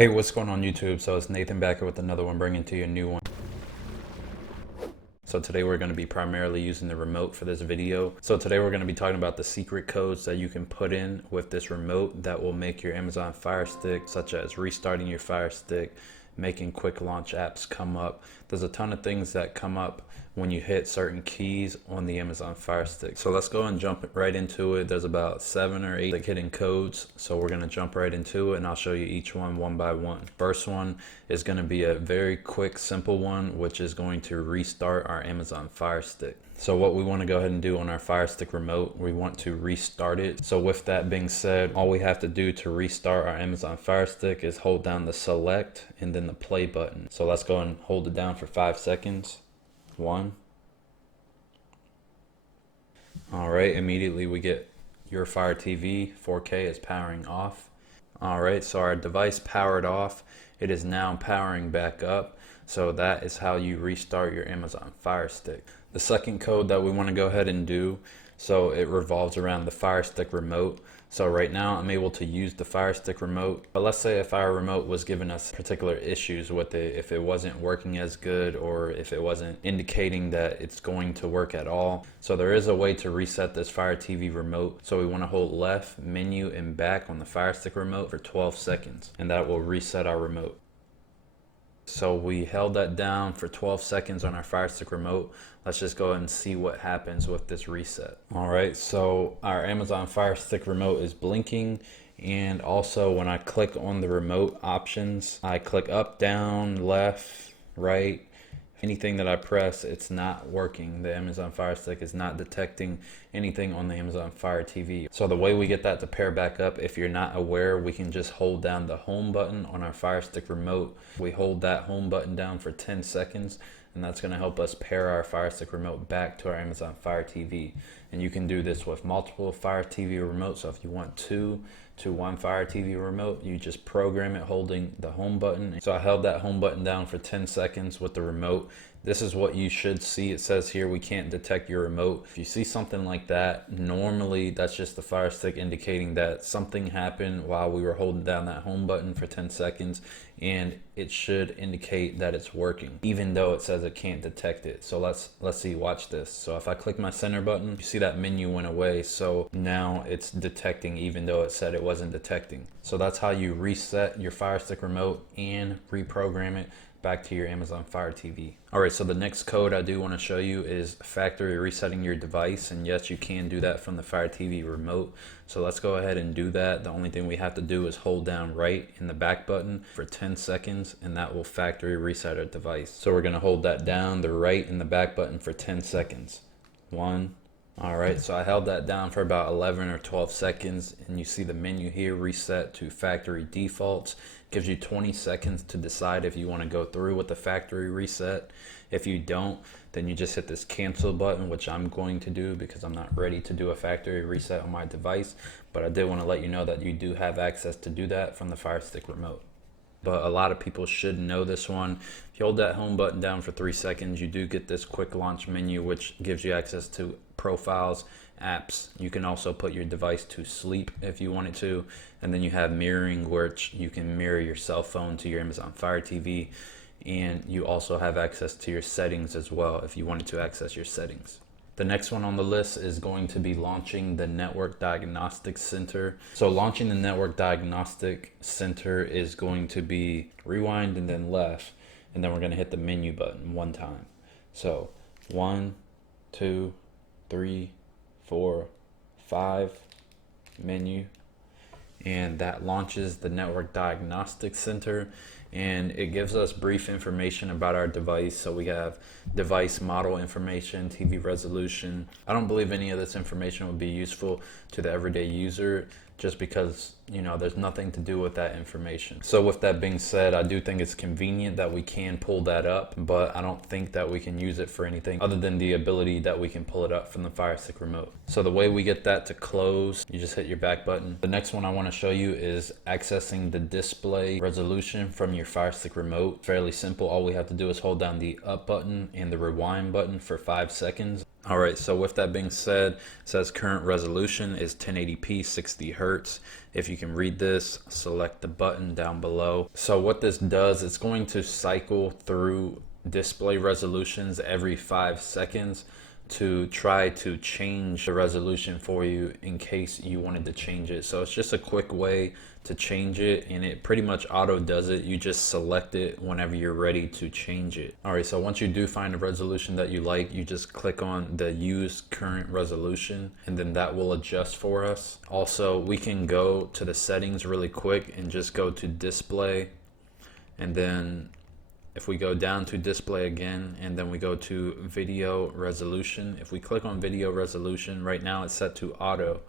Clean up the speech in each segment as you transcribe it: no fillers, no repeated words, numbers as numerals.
Hey, what's going on YouTube? So it's Nathan back here with another one, bringing to you a new one. So today we're going to be primarily using the remote for this video. So today we're going to be talking about the secret codes that you can put in with this remote that will make your Amazon Fire Stick, such as restarting your Fire Stick, making quick launch apps come up. There's a ton of things that come up when you hit certain keys on the Amazon Fire Stick. So let's go and jump right into it. There's about 7 or 8 hidden codes. So we're gonna jump right into it and I'll show you each one by one. First one is gonna be a very quick, simple one, which is going to restart our Amazon Fire Stick. So what we want to go ahead and do on our Fire Stick remote, we want to restart it. So with that being said, all we have to do to restart our Amazon Fire Stick is hold down the select and then the play button. So let's go and hold it down for 5 seconds. 1. All right, immediately we get your Fire TV 4K is powering off. All right, so our device powered off. It is now powering back up. So that is how you restart your Amazon Fire Stick. The second code that we want to go ahead and do, so it revolves around the Fire Stick remote. So right now I'm able to use the Fire Stick remote, but let's say if our remote was giving us particular issues with it, if it wasn't working as good or if it wasn't indicating that it's going to work at all. So there is a way to reset this Fire TV remote. So we want to hold left, menu, and back on the Fire Stick remote for 12 seconds, and that will reset our remote. So we held that down for 12 seconds on our Fire Stick remote. Let's just go ahead and see what happens with this reset. All right, so our Amazon Fire Stick remote is blinking. And also when I click on the remote options, I click up, down, left, right. Anything that I press, it's not working. The Amazon Fire Stick is not detecting anything on the Amazon Fire TV. So the way we get that to pair back up, if you're not aware, we can just hold down the home button on our Fire Stick remote. We hold that home button down for 10 seconds, and that's going to help us pair our Fire Stick remote back to our Amazon Fire TV. And you can do this with multiple Fire TV remotes. So if you want 2 to 1 Fire TV remote, you just program it holding the home button. So I held that home button down for 10 seconds with the remote. This is what you should see. It says here, we can't detect your remote. If you see something like that, normally that's just the Fire Stick indicating that something happened while we were holding down that home button for 10 seconds, and it should indicate that it's working, even though it says it can't detect it. So let's see, watch this. So if I click my center button, you see that menu went away. So now it's detecting, even though it said it wasn't detecting. So that's how you reset your Fire Stick remote and reprogram it back to your Amazon Fire TV. All right, so the next code I do want to show you is factory resetting your device. And yes, you can do that from the Fire TV remote. So let's go ahead and do that. The only thing we have to do is hold down right in the back button for 10 seconds, and that will factory reset our device. So we're going to hold that down, the right in the back button, for 10 seconds. 1. All right, so I held that down for about 11 or 12 seconds, and you see the menu here, reset to factory defaults. Gives you 20 seconds to decide if you want to go through with the factory reset. If you don't, then you just hit this cancel button, which I'm going to do because I'm not ready to do a factory reset on my device. But I did want to let you know that you do have access to do that from the Fire Stick remote. But a lot of people should know this one. If you hold that home button down for 3 seconds, you do get this quick launch menu, which gives you access to profiles, apps. You can also put your device to sleep if you wanted to. And then you have mirroring, which you can mirror your cell phone to your Amazon Fire TV. And you also have access to your settings as well if you wanted to access your settings. The next one on the list is going to be launching the Network Diagnostic Center. So launching the Network Diagnostic Center is going to be rewind and then left, and then we're going to hit the menu button 1 time. So 1, 2, 3, 4, 5, menu, and that launches the Network Diagnostic Center. And it gives us brief information about our device. So we have device model information, TV resolution. I don't believe any of this information would be useful to the everyday user, just because, you know, there's nothing to do with that information. So with that being said, I do think it's convenient that we can pull that up, but I don't think that we can use it for anything other than the ability that we can pull it up from the Fire Stick remote. So the way we get that to close, you just hit your back button. The next one I want to show you is accessing the display resolution from your Fire Stick remote. Fairly simple. All we have to do is hold down the up button and the rewind button for 5 seconds. All right, so with that being said, it says current resolution is 1080p 60 hertz. If you can read this, select the button down below. So what this does, it's going to cycle through display resolutions every 5 seconds to try to change the resolution for you in case you wanted to change it. So it's just a quick way to change it, and it pretty much auto does it. You just select it whenever you're ready to change it. All right, so once you do find a resolution that you like, you just click on the use current resolution, and then that will adjust for us. Also, we can go to the settings really quick and just go to display, and then if we go down to display again, and then we go to video resolution, if we click on video resolution, right now it's set to auto.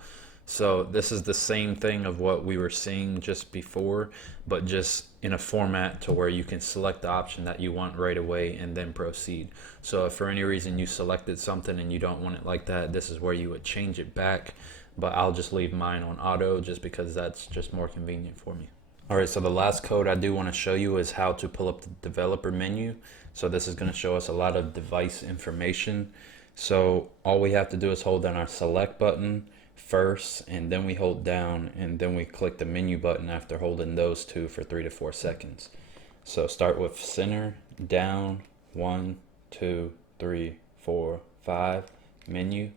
So this is the same thing of what we were seeing just before, but just in a format to where you can select the option that you want right away and then proceed. So if for any reason you selected something and you don't want it like that, this is where you would change it back. But I'll just leave mine on auto just because that's just more convenient for me. All right, so the last code I do want to show you is how to pull up the developer menu. So this is going to show us a lot of device information. So all we have to do is hold down our select button first, and then we hold down, and then we click the menu button after holding those two for 3 to 4 seconds. So start with center, down, 1, 2, 3, 4, 5, menu.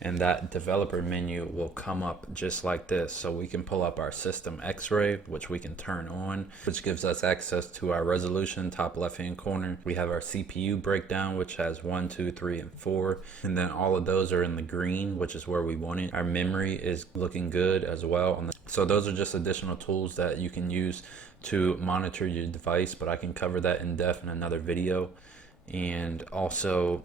And that developer menu will come up just like this. So we can pull up our system X-ray, which we can turn on, which gives us access to our resolution, top left hand corner. We have our CPU breakdown, which has 1, 2, 3, and 4. And then all of those are in the green, which is where we want it. Our memory is looking good as well. So those are just additional tools that you can use to monitor your device, but I can cover that in depth in another video. And also,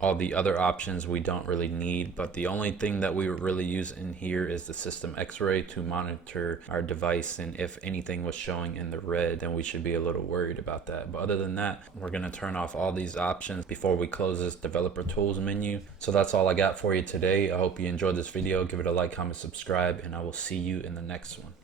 all the other options we don't really need, but the only thing that we really use in here is the system X-ray to monitor our device, and if anything was showing in the red, then we should be a little worried about that. But other than that, we're going to turn off all these options before we close this developer tools menu. So that's all I got for you today. I hope you enjoyed this video. Give it a like, comment, subscribe, and I will see you in the next one.